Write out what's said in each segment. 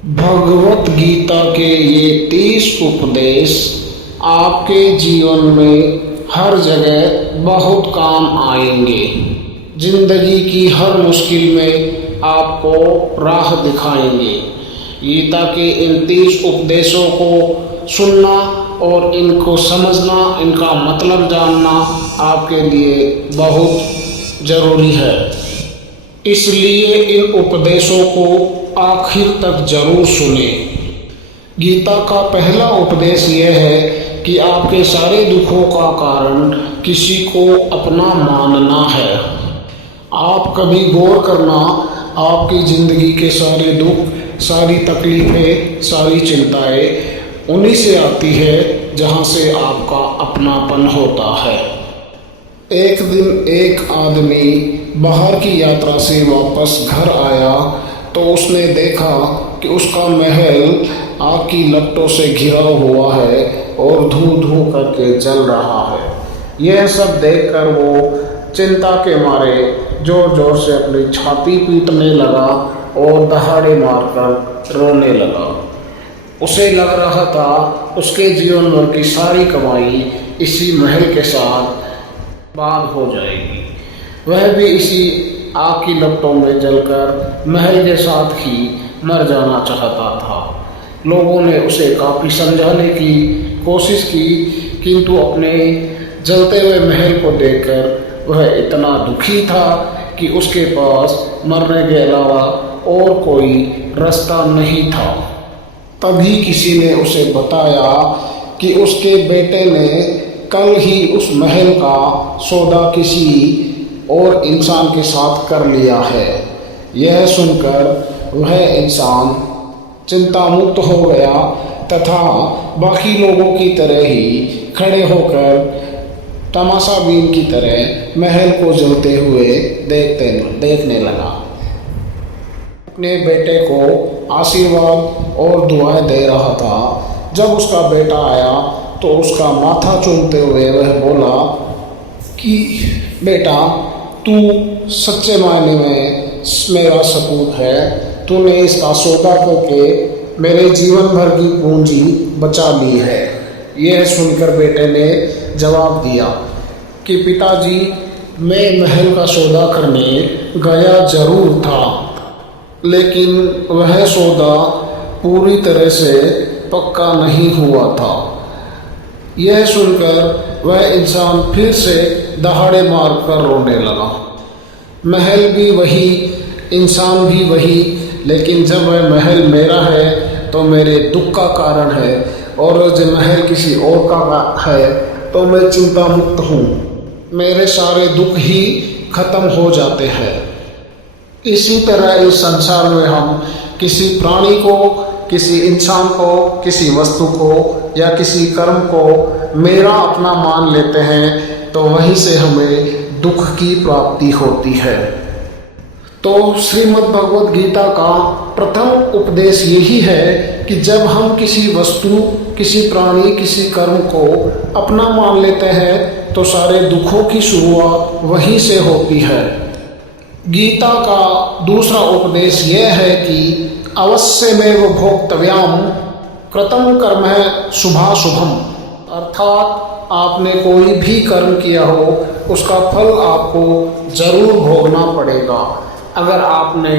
भगवत गीता के ये 30 उपदेश आपके जीवन में हर जगह बहुत काम आएंगे। जिंदगी की हर मुश्किल में आपको राह दिखाएंगे। गीता के इन 30 उपदेशों को सुनना और इनको समझना, इनका मतलब जानना आपके लिए बहुत ज़रूरी है। इसलिए इन उपदेशों को आखिर तक जरूर सुने। गीता का पहला उपदेश यह है कि आपके सारे दुखों का कारण किसी को अपना मानना है। आप कभी गौर करना, आपकी ज़िंदगी के सारे दुख, सारी तकलीफ़ें, सारी चिंताएं उन्हीं से आती है जहाँ से आपका अपनापन होता है। एक दिन एक आदमी बाहर की यात्रा से वापस घर आया तो उसने देखा कि उसका महल आग की लपटों से घिरा हुआ है और धू धू करके जल रहा है। यह सब देखकर वो चिंता के मारे जोर जोर से अपनी छाती पीटने लगा और दहाड़े मारकर रोने लगा। उसे लग रहा था उसके जीवन भर की सारी कमाई इसी महल के साथ बर्बाद हो जाएगी। वह भी इसी आग की लपटों में जलकर महल के साथ ही मर जाना चाहता था। लोगों ने उसे काफ़ी समझाने की कोशिश की, किंतु अपने जलते हुए महल को देखकर वह इतना दुखी था कि उसके पास मरने के अलावा और कोई रास्ता नहीं था। तभी किसी ने उसे बताया कि उसके बेटे ने कल ही उस महल का सौदा किसी और इंसान के साथ कर लिया है। यह सुनकर वह इंसान चिंता मुक्त हो गया तथा बाकी लोगों की तरह ही खड़े होकर तमाशाबीन की तरह महल को जलते हुए देखने लगा। अपने बेटे को आशीर्वाद और दुआएं दे रहा था। जब उसका बेटा आया तो उसका माथा चूमते हुए वह बोला कि बेटा, तू सच्चे मायने में मेरा सपूत है। तूने इसका सौदा करके मेरे जीवन भर की पूंजी बचा ली है। यह सुनकर बेटे ने जवाब दिया कि पिताजी, मैं महल का सौदा करने गया जरूर था, लेकिन वह सौदा पूरी तरह से पक्का नहीं हुआ था। यह सुनकर वह इंसान फिर से दहाड़े मारकर रोने लगा। महल भी वही, इंसान भी वही, लेकिन जब वह महल मेरा है तो मेरे दुख का कारण है, और जब महल किसी और का है तो मैं चिंता मुक्त हूँ। मेरे सारे दुख ही खत्म हो जाते हैं। इसी तरह इस संसार में हम किसी प्राणी को, किसी इंसान को, किसी वस्तु को या किसी कर्म को मेरा अपना मान लेते हैं तो वहीं से हमें दुख की प्राप्ति होती है। तो श्रीमद् भगवद गीता का प्रथम उपदेश यही है कि जब हम किसी वस्तु, किसी प्राणी, किसी कर्म को अपना मान लेते हैं तो सारे दुखों की शुरुआत वहीं से होती है। गीता का दूसरा उपदेश यह है कि अवश्यमेव भोक्तव्यम कृतं कर्म शुभाशुभम, अर्थात आपने कोई भी कर्म किया हो उसका फल आपको जरूर भोगना पड़ेगा। अगर आपने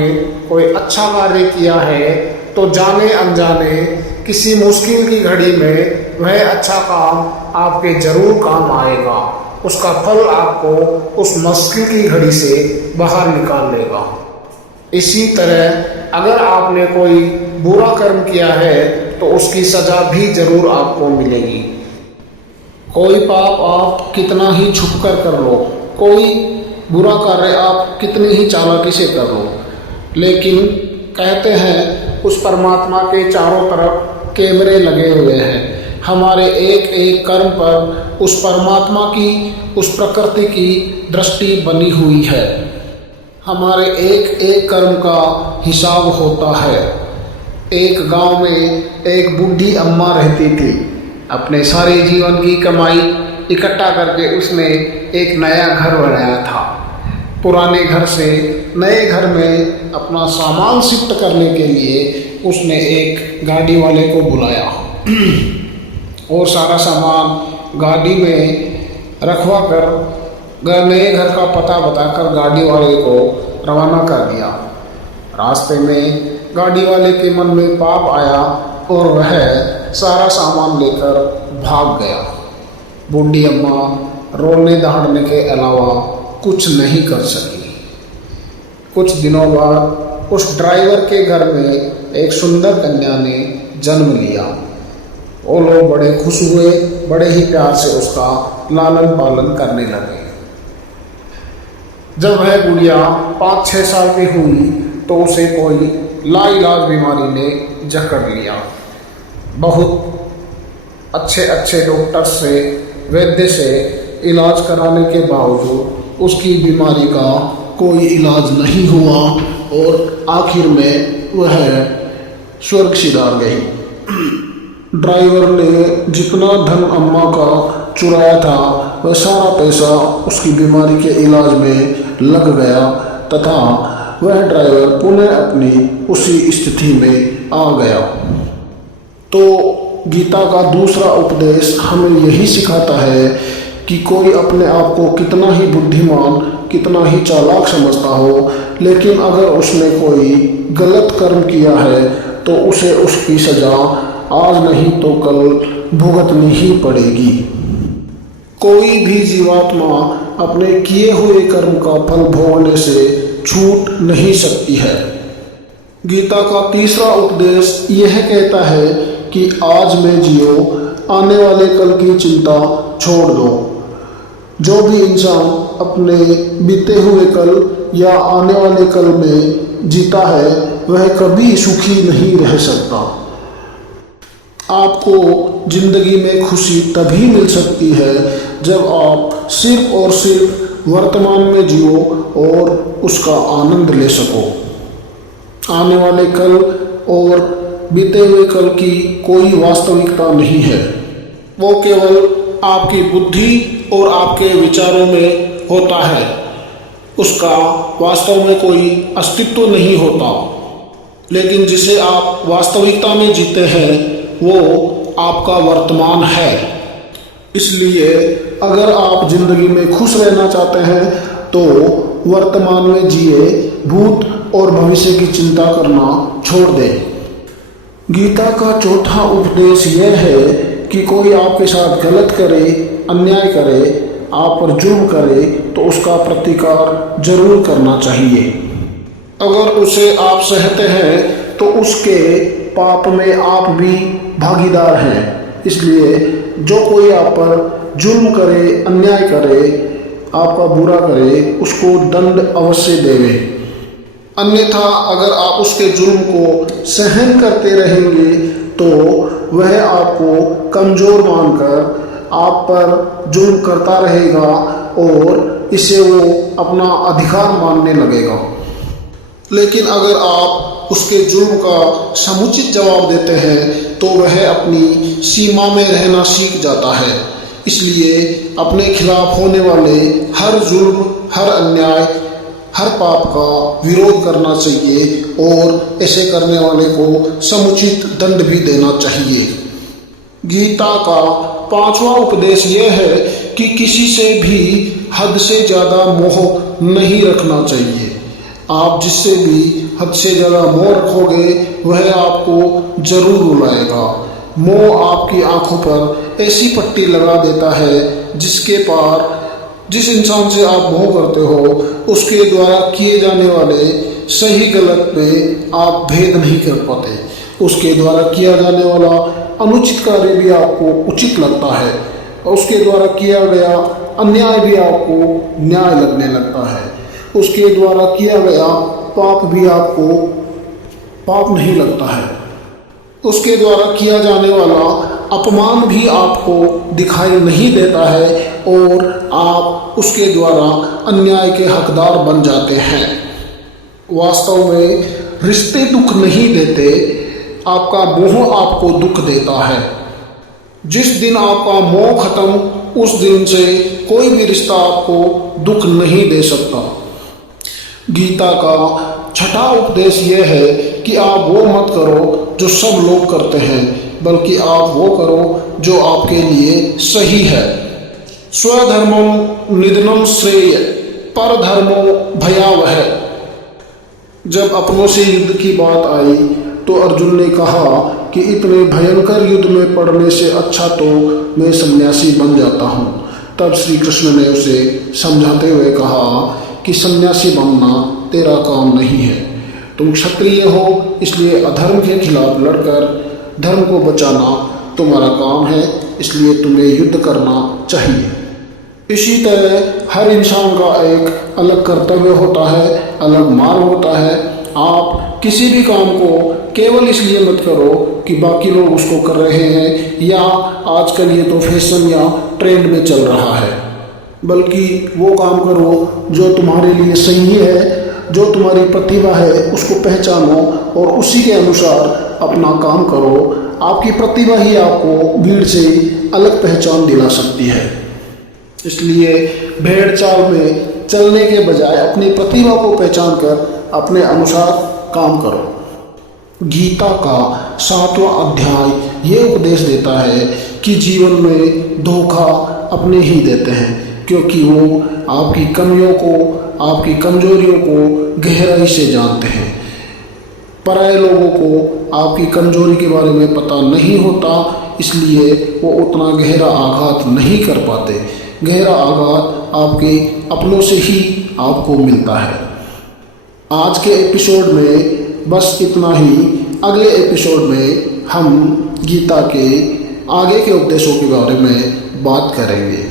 कोई अच्छा कार्य किया है तो जाने अनजाने किसी मुश्किल की घड़ी में वह अच्छा काम आपके जरूर काम आएगा। उसका फल आपको उस मुश्किल की घड़ी से बाहर निकाल लेगा। इसी तरह अगर आपने कोई बुरा कर्म किया है तो उसकी सज़ा भी जरूर आपको मिलेगी। कोई पाप आप कितना ही छुप कर लो, कोई बुरा कार्य आप कितनी ही चालाकी से कर लो, लेकिन कहते हैं उस परमात्मा के चारों तरफ कैमरे लगे हुए हैं। हमारे एक एक कर्म पर उस परमात्मा की, उस प्रकृति की दृष्टि बनी हुई है। हमारे एक एक कर्म का हिसाब होता है। एक गांव में एक बूढ़ी अम्मा रहती थी। अपने सारे जीवन की कमाई इकट्ठा करके उसने एक नया घर बनाया था। पुराने घर से नए घर में अपना सामान शिफ्ट करने के लिए उसने एक गाड़ी वाले को बुलाया और सारा सामान गाड़ी में रखवा कर नए घर का पता बताकर गाड़ी वाले को रवाना कर दिया। रास्ते में गाड़ी वाले के मन में पाप आया और वह सारा सामान लेकर भाग गया। बूढ़ी अम्मा रोने दहाड़ने के अलावा कुछ नहीं कर सकी। कुछ दिनों बाद उस ड्राइवर के घर में एक सुंदर कन्या ने जन्म लिया। वो लोग बड़े खुश हुए, बड़े ही प्यार से उसका लालन पालन करने लगे। जब वह गुड़िया 5-6 साल की हुई तो उसे कोई लाइलाज बीमारी ने जकड़ लिया। बहुत अच्छे अच्छे डॉक्टर से, वैद्य से इलाज कराने के बावजूद उसकी बीमारी का कोई इलाज नहीं हुआ और आखिर में वह स्वर्ग सिधार गई। ड्राइवर ने जितना धन अम्मा का चुराया था वह सारा पैसा उसकी बीमारी के इलाज में लग गया तथा वह ड्राइवर पुनः अपनी उसी स्थिति में आ गया। तो गीता का दूसरा उपदेश हमें यही सिखाता है कि कोई अपने आप को कितना ही बुद्धिमान, कितना ही चालाक समझता हो, लेकिन अगर उसने कोई गलत कर्म किया है तो उसे उसकी सजा आज नहीं तो कल भुगतनी ही पड़ेगी। कोई भी जीवात्मा अपने किए हुए कर्म का फल भोगने से छूट नहीं सकती है। गीता का तीसरा उपदेश यह कहता है कि आज में जियो, आने वाले कल की चिंता छोड़ दो। जो भी इंसान अपने बीते हुए कल या आने वाले कल में जीता है वह कभी सुखी नहीं रह सकता। आपको जिंदगी में खुशी तभी मिल सकती है जब आप सिर्फ और सिर्फ वर्तमान में जियो और उसका आनंद ले सको। आने वाले कल और बीते हुए कल की कोई वास्तविकता नहीं है, वो केवल आपकी बुद्धि और आपके विचारों में होता है। उसका वास्तव में कोई अस्तित्व नहीं होता। लेकिन जिसे आप वास्तविकता में जीते हैं वो आपका वर्तमान है। इसलिए अगर आप जिंदगी में खुश रहना चाहते हैं तो वर्तमान में जिए, भूत और भविष्य की चिंता करना छोड़ दें। गीता का चौथा उपदेश यह है कि कोई आपके साथ गलत करे, अन्याय करे, आप पर जुल्म करे तो उसका प्रतिकार जरूर करना चाहिए। अगर उसे आप सहते हैं तो उसके पाप में आप भी भागीदार हैं। इसलिए जो कोई आप पर जुल्म करे, अन्याय करे, आपका बुरा करे, उसको दंड अवश्य देवे। अन्यथा अगर आप उसके जुल्म को सहन करते रहेंगे तो वह आपको कमज़ोर मानकर आप पर जुल्म करता रहेगा और इसे वो अपना अधिकार मानने लगेगा। लेकिन अगर आप उसके जुल्म का समुचित जवाब देते हैं तो वह अपनी सीमा में रहना सीख जाता है। इसलिए अपने खिलाफ होने वाले हर जुल्म, हर अन्याय, हर पाप का विरोध करना चाहिए और ऐसे करने वाले को समुचित दंड भी देना चाहिए। गीता का पांचवा उपदेश यह है कि किसी से भी हद से ज़्यादा मोह नहीं रखना चाहिए। आप जिससे भी हद से ज़्यादा मोह रखोगे वह आपको जरूर रुलाएगा। मोह आपकी आंखों पर ऐसी पट्टी लगा देता है जिसके पार जिस इंसान से आप मोह करते हो उसके द्वारा किए जाने वाले सही गलत में आप भेद नहीं कर पाते। उसके द्वारा किया जाने वाला अनुचित कार्य भी आपको उचित लगता है और उसके द्वारा किया गया अन्याय भी आपको न्याय लगने लगता है। उसके द्वारा किया गया पाप भी आपको पाप नहीं लगता है। उसके द्वारा किया जाने वाला अपमान भी आपको दिखाई नहीं देता है और आप उसके द्वारा अन्याय के हकदार बन जाते हैं। वास्तव में रिश्ते दुख नहीं देते, आपका मोह आपको दुख देता है। जिस दिन आपका मोह खत्म उस दिन से कोई भी रिश्ता आपको दुख नहीं दे सकता। गीता का छठा उपदेश यह है कि आप वो मत करो जो सब लोग करते हैं, बल्कि आप वो करो जो आपके लिए सही है। स्वधर्मो निधनम श्रेय परधर्मो भयावह। जब अपनों से युद्ध की बात आई तो अर्जुन ने कहा कि इतने भयंकर युद्ध में पड़ने से अच्छा तो मैं सन्यासी बन जाता हूँ। तब श्री कृष्ण ने उसे समझाते हुए कहा कि सन्यासी बनना तेरा काम नहीं है। तुम क्षत्रिय हो, इसलिए अधर्म के खिलाफ लड़कर धर्म को बचाना तुम्हारा काम है, इसलिए तुम्हें युद्ध करना चाहिए। इसी तरह हर इंसान का एक अलग कर्तव्य होता है, अलग मार्ग होता है। आप किसी भी काम को केवल इसलिए मत करो कि बाकी लोग उसको कर रहे हैं या आजकल ये तो फैशन या ट्रेंड में चल रहा है, बल्कि वो काम करो जो तुम्हारे लिए सही है, जो तुम्हारी प्रतिभा है उसको पहचानो और उसी के अनुसार अपना काम करो। आपकी प्रतिभा ही आपको भीड़ से अलग पहचान दिला सकती है। इसलिए भेड़ चाल में चलने के बजाय अपनी प्रतिभा को पहचान कर अपने अनुसार काम करो। गीता का 7वां अध्याय ये उपदेश देता है कि जीवन में धोखा अपने ही देते हैं, क्योंकि वो आपकी कमियों को, आपकी कमजोरियों को गहराई से जानते हैं। पराये लोगों को आपकी कमजोरी के बारे में पता नहीं होता, इसलिए वो उतना गहरा आघात नहीं कर पाते। गहरा आघात आपके अपनों से ही आपको मिलता है। आज के एपिसोड में बस इतना ही। अगले एपिसोड में हम गीता के आगे के उपदेशों के बारे में बात करेंगे।